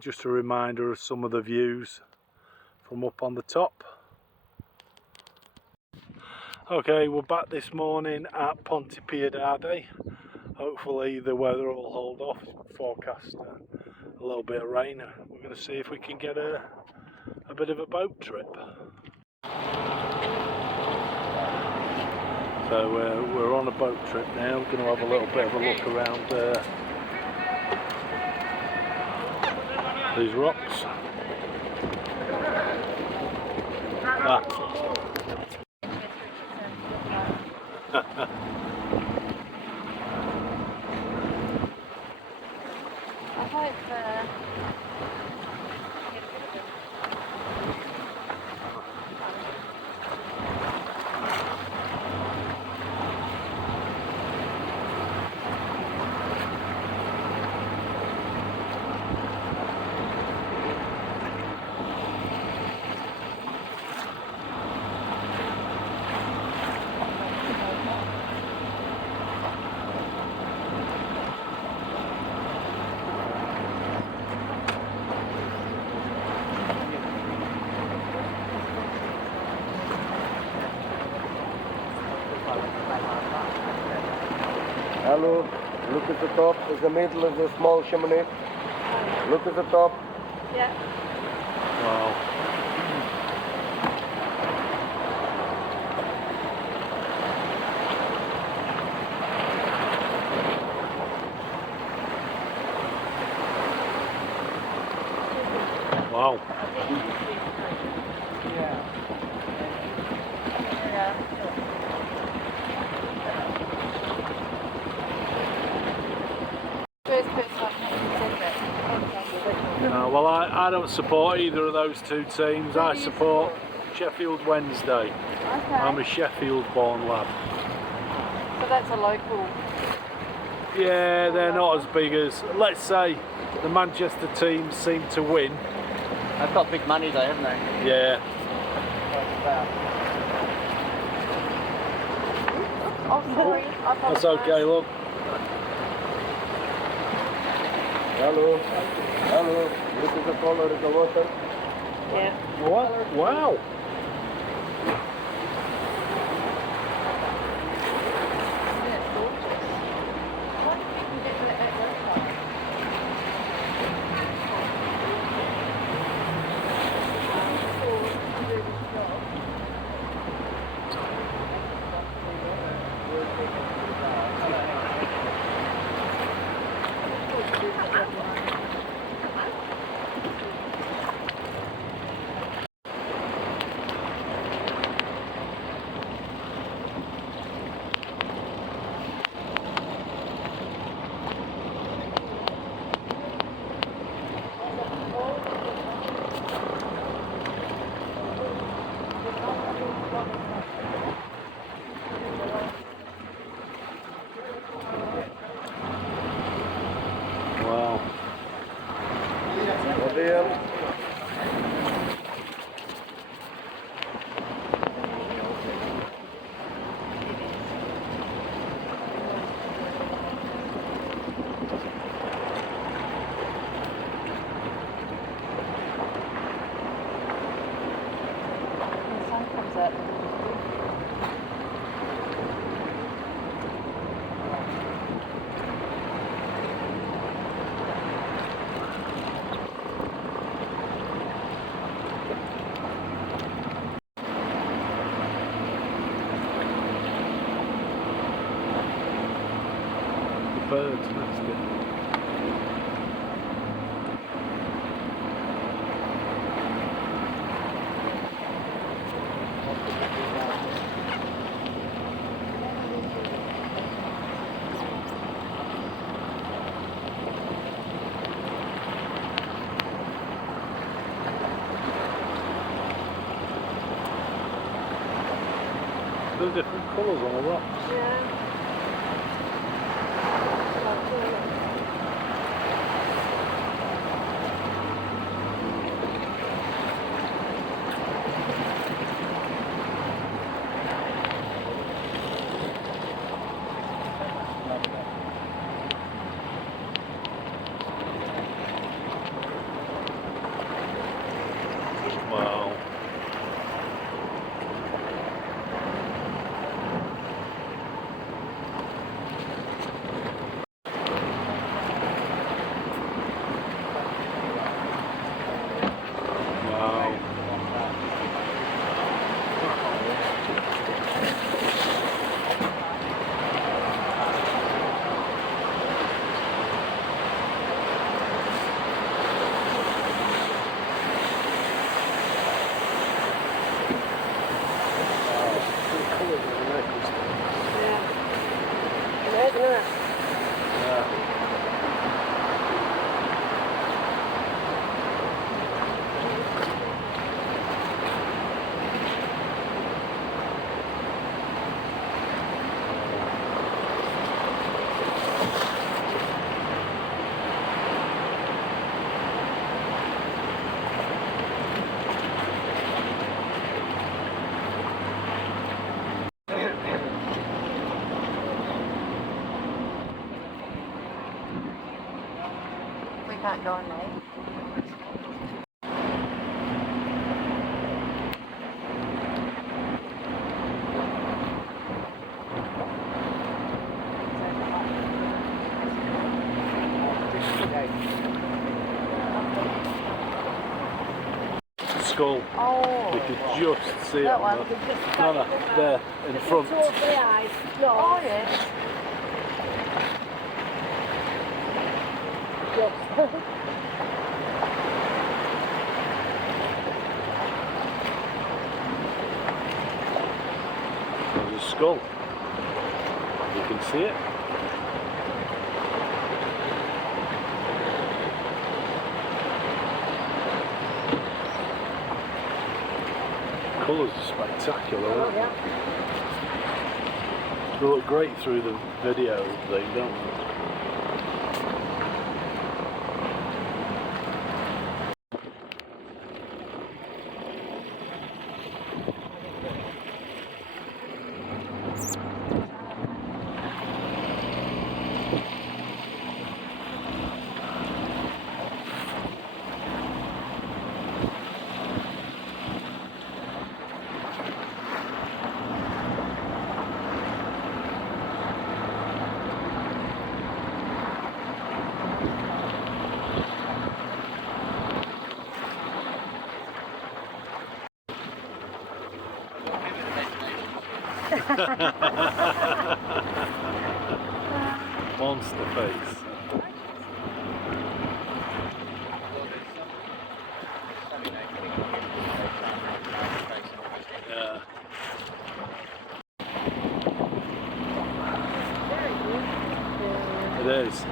Just a reminder of some of the views from up on the top. Okay, we're back this morning at Ponte Piadade. Hopefully the weather will hold off. It's forecast a little bit of rain. We're going to see if we can get a bit of a boat trip. So we're on a boat trip now. We're going to have a little bit of a look around these rocks. Hello, look at the top. In the middle is a small chimney. Look at the top. Yeah. Wow. Wow. Well, I don't support either of those two teams. I support Sheffield Wednesday. Okay. I'm a Sheffield born lad. So that's a local. Yeah, they're not as big as, let's say, the Manchester teams seem to win. They've got big money there, haven't they? Yeah. Oh, sorry. That's okay, look. Hello. Hello. Look at the color of the water. Yeah. What? Wow. Wow. What deal? The sun comes up. Birds, that's good. There's different colours on the rocks. Yeah. can't go in there. Skull. Oh, You could just see it that on one. the... No, there, in front. Oh, yes. There's a skull. You can see it. Colours are spectacular, aren't they? They look great through the video thing, don't they? Monster face. Yeah. It is.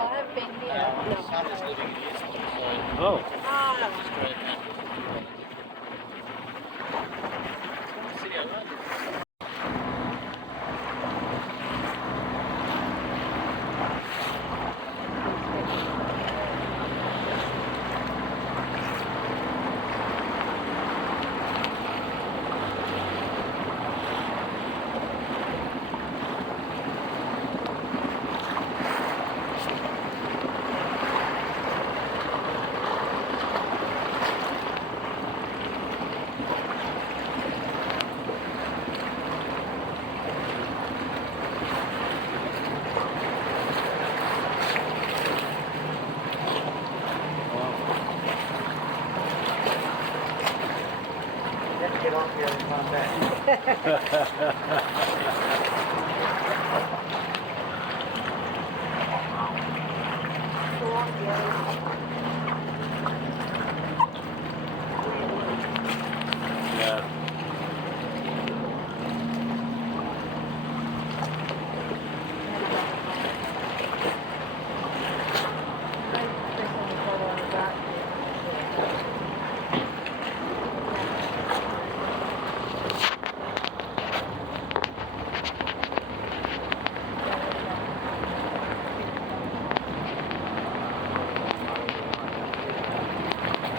I have been here. Oh. Get off here and come back. Yeah.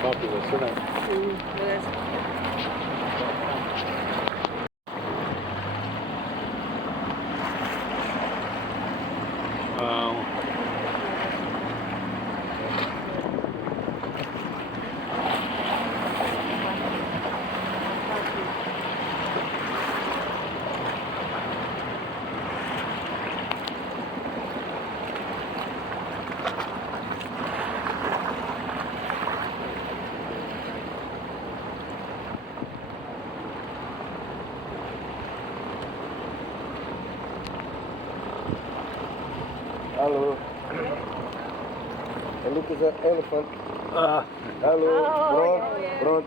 Fabulous, isn't it? Wow. Hello. And look at that elephant. Ah. Hello. Oh, Front. yeah. Front.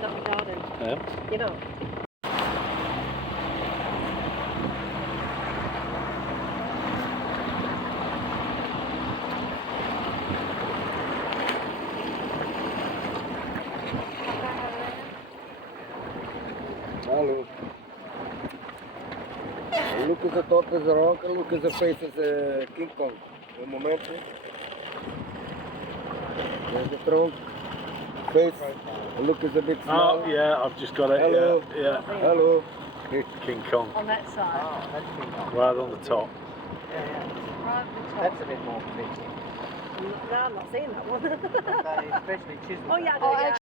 Not garden. Yeah. You know. Hello. Look at the top is a rock, look at the face is a King Kong. Un momento. There's the trunk, face, look at the big smile. Oh, yeah, I've just got it. Hello. Yeah, Hello. King Kong, On that side. Oh, that's King Kong. right on the top. Yeah, yeah. Right at the top. That's a bit more convincing. No, I'm not seeing that one. Especially chiseled. Oh, yeah, I do, Oh, yeah.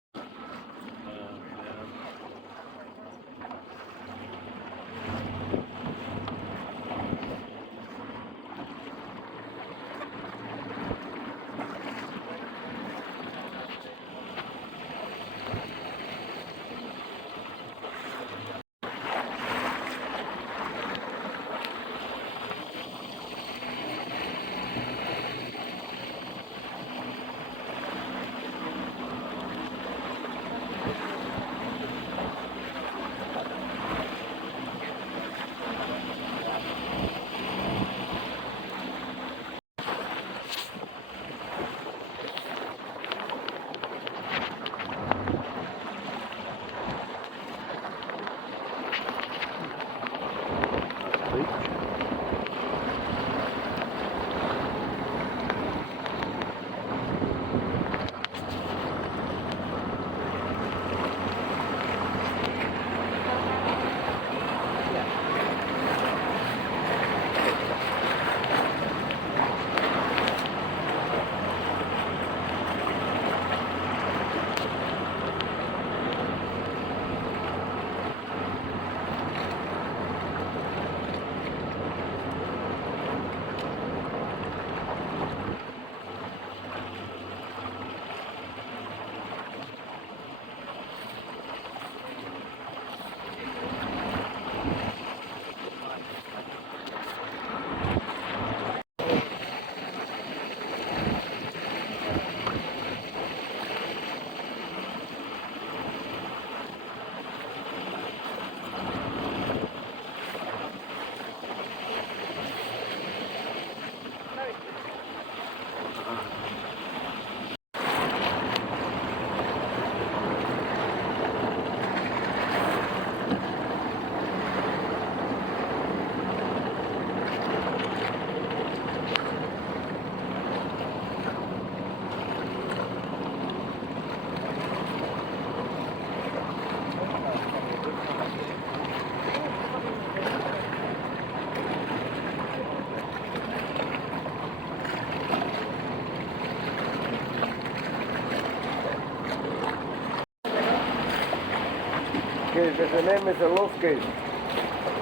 Okay, the name is a Love Cave.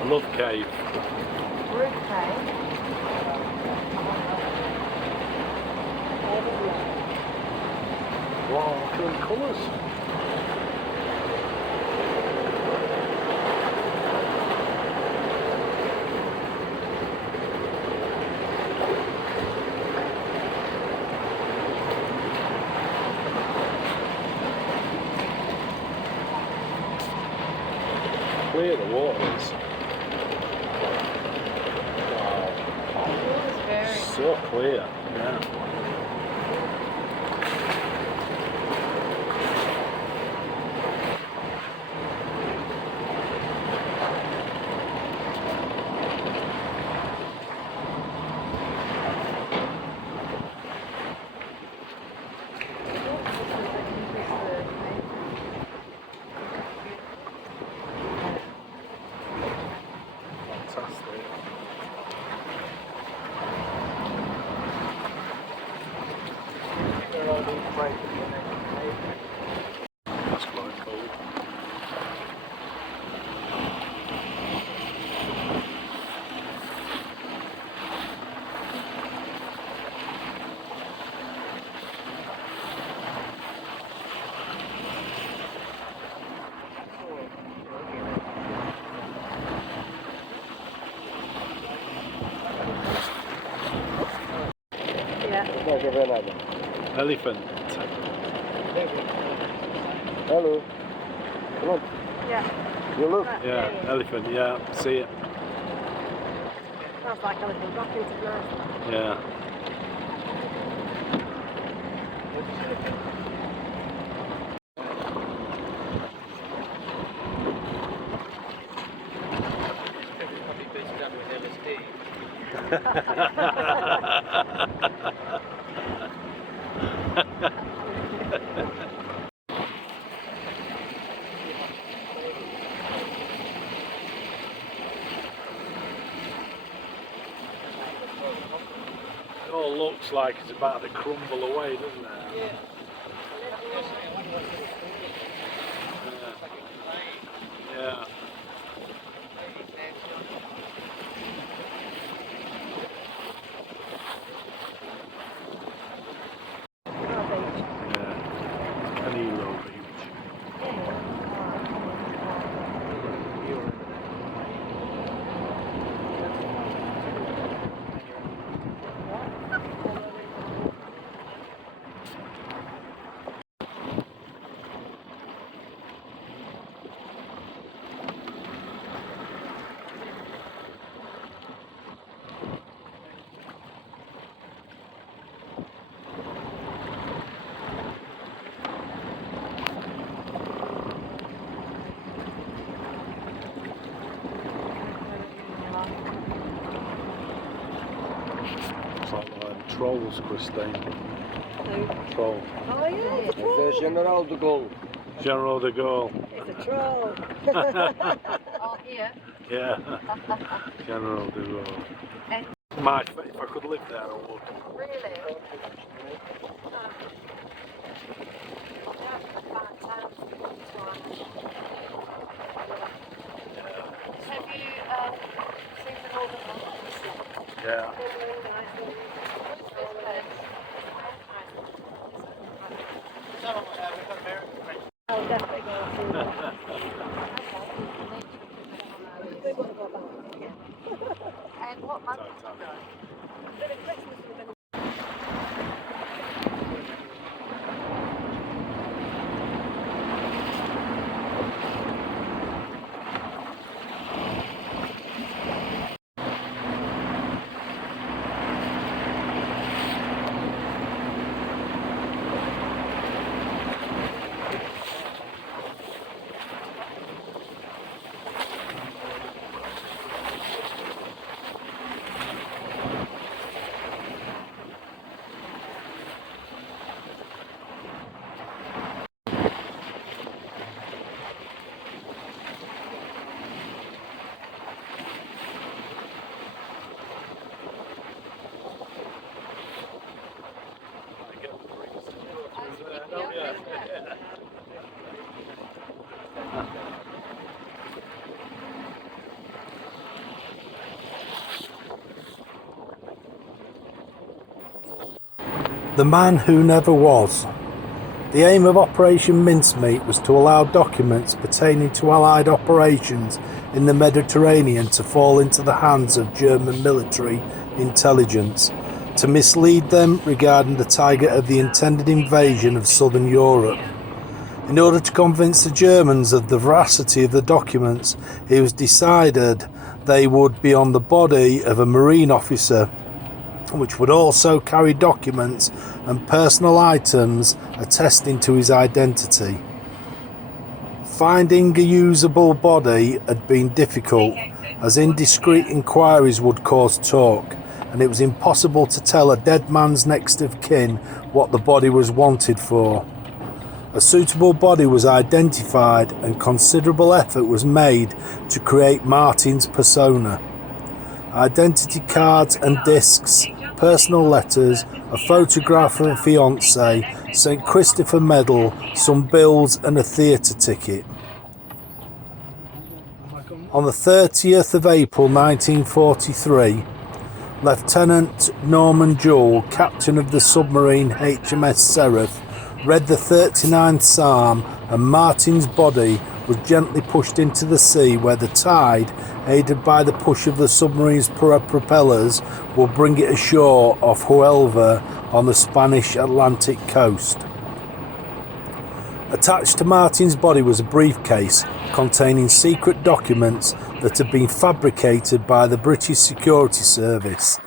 Love Cave. Roof cave. Wow, look at the colours. Clear the water is. Wow. It's very. So clear. Yeah. Fantastic. That's quite cool. Yeah. No se ve nada. Elephant. Hello. Come on. Yeah. You look. Right, Yeah, elephant, yeah, see it. Sounds like a little rock into glass. Yeah. Probably best done with It all looks like it's about to crumble away, doesn't it? Yeah. Yeah. Canelo Beach. It's like one of them trolls, Christine. Troll. Oh yeah, it's a It's troll. General de Gaulle. General de Gaulle. It's a troll. Oh, here. Yeah. General de Gaulle. If I could live there, I would. Really? Have you seen the Northern Lights? Yeah. Oh, definitely go to we want to go back. And what month did you go? Bit of Christmas we're going to The Man Who Never Was. The aim of Operation Mincemeat was to allow documents pertaining to Allied operations in the Mediterranean to fall into the hands of German military intelligence, to mislead them regarding the target of the intended invasion of southern Europe. In order to convince the Germans of the veracity of the documents, it was decided they would be on the body of a Marine officer, which would also carry documents and personal items attesting to his identity. Finding a usable body had been difficult, as indiscreet inquiries would cause talk, and it was impossible to tell a dead man's next of kin what the body was wanted for. A suitable body was identified and considerable effort was made to create Martin's persona. Identity cards and discs, personal letters, a photograph of a fiancée, St. Christopher medal, some bills and a theatre ticket. On the 30th of April 1943, Lieutenant Norman Jewell, captain of the submarine HMS Seraph, read the 39th Psalm, and Martin's body was gently pushed into the sea, where the tide, aided by the push of the submarine's propellers, will bring it ashore off Huelva on the Spanish Atlantic coast. Attached to Martin's body was a briefcase containing secret documents that had been fabricated by the British Security Service.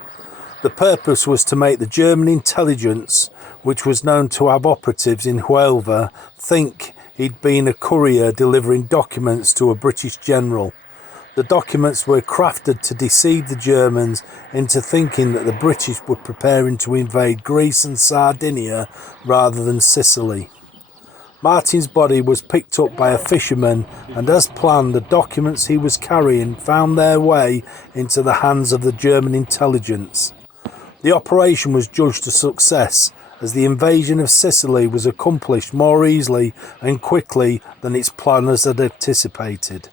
The purpose was to make the German intelligence, which was known to have operatives in Huelva, think he'd been a courier delivering documents to a British general. The documents were crafted to deceive the Germans into thinking that the British were preparing to invade Greece and Sardinia rather than Sicily. Martin's body was picked up by a fisherman, and as planned, the documents he was carrying found their way into the hands of the German intelligence. The operation was judged a success, as the invasion of Sicily was accomplished more easily and quickly than its planners had anticipated.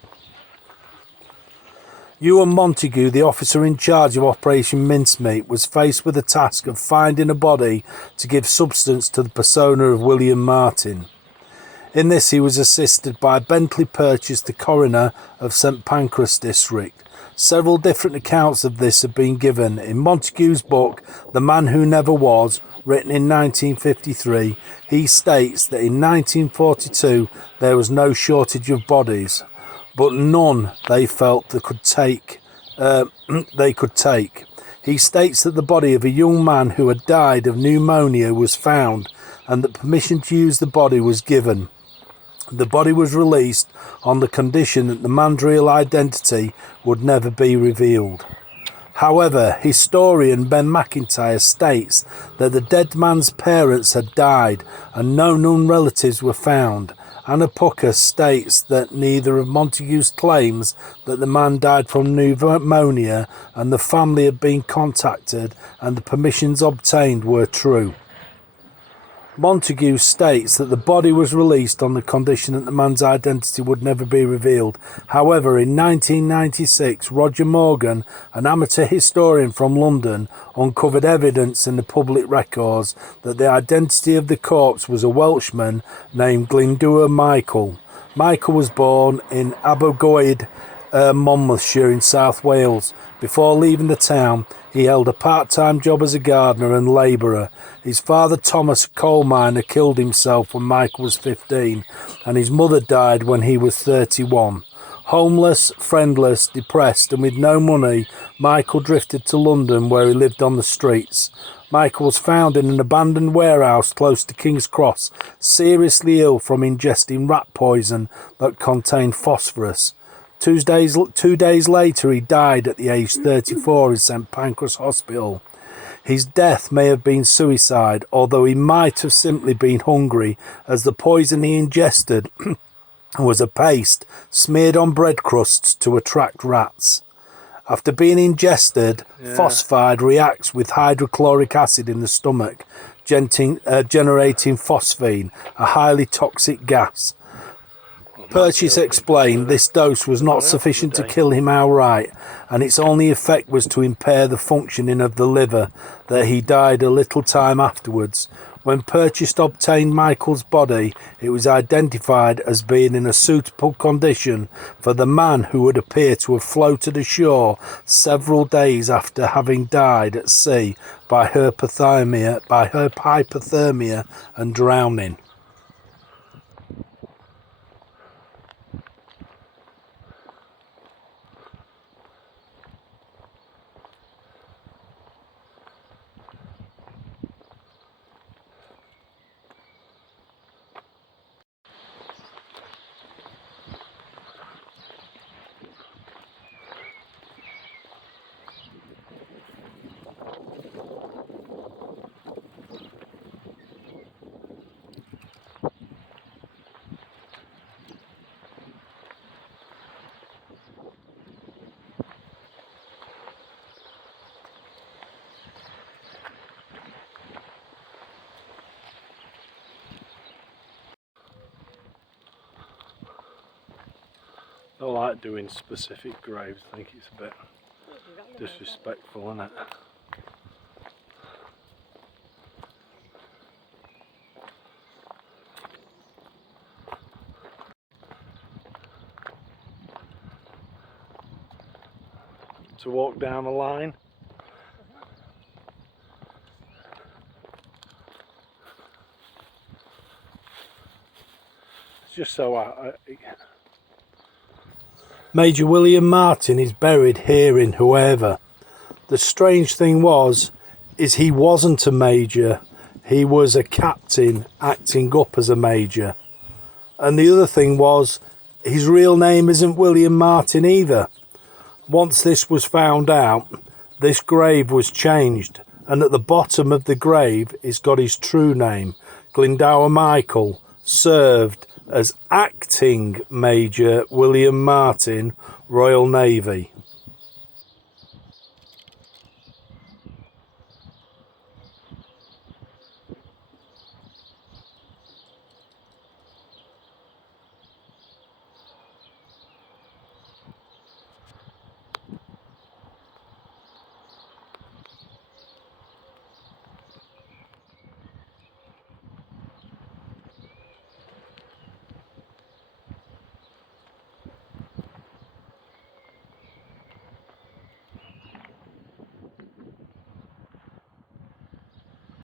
Ewan Montague, the officer in charge of Operation Mincemeat, was faced with the task of finding a body to give substance to the persona of William Martin. In this he was assisted by Bentley Purchase, the coroner of St Pancras district. Several different accounts of this have been given. In Montague's book, The Man Who Never Was, written in 1953, he states that in 1942 there was no shortage of bodies, but none they felt they could take. He states that the body of a young man who had died of pneumonia was found, and that permission to use the body was given. The body was released on the condition that the man's real identity would never be revealed. However, historian Ben McIntyre states that the dead man's parents had died and no known relatives were found. Anna Pucker states that neither of Montague's claims that the man died from pneumonia and the family had been contacted and the permissions obtained were true. Montague states that the body was released on the condition that the man's identity would never be revealed. However, in 1996, Roger Morgan, an amateur historian from London, uncovered evidence in the public records that the identity of the corpse was a Welshman named Glyndŵr Michael. Michael was born in Abergwaun, Monmouthshire in South Wales. Before leaving the town, he held a part-time job as a gardener and labourer. His father, Thomas, a coal miner, killed himself when Michael was 15, and his mother died when he was 31. Homeless, friendless, depressed, and with no money, Michael drifted to London, where he lived on the streets. Michael was found in an abandoned warehouse close to King's Cross, seriously ill from ingesting rat poison that contained phosphorus. 2 days later, he died at the age 34 in St Pancras Hospital. His death may have been suicide, although he might have simply been hungry, as the poison he ingested was a paste smeared on bread crusts to attract rats. After being ingested, phosphide reacts with hydrochloric acid in the stomach, generating phosphine, a highly toxic gas. Purchase explained this dose was not sufficient to kill him outright, and its only effect was to impair the functioning of the liver, that he died a little time afterwards. When Purchase obtained Michael's body, it was identified as being in a suitable condition for the man who would appear to have floated ashore several days after having died at sea by hypothermia and drowning. I don't like doing specific graves. I think it's a bit disrespectful, isn't it? To walk down the line. It's just so Major William Martin is buried here in Huelva. The strange thing is he wasn't a major, he was a captain acting up as a major. And the other thing was, his real name isn't William Martin either. Once this was found out, this grave was changed, and at the bottom of the grave it's got his true name. Glendower Michael served as acting Major William Martin, Royal Navy.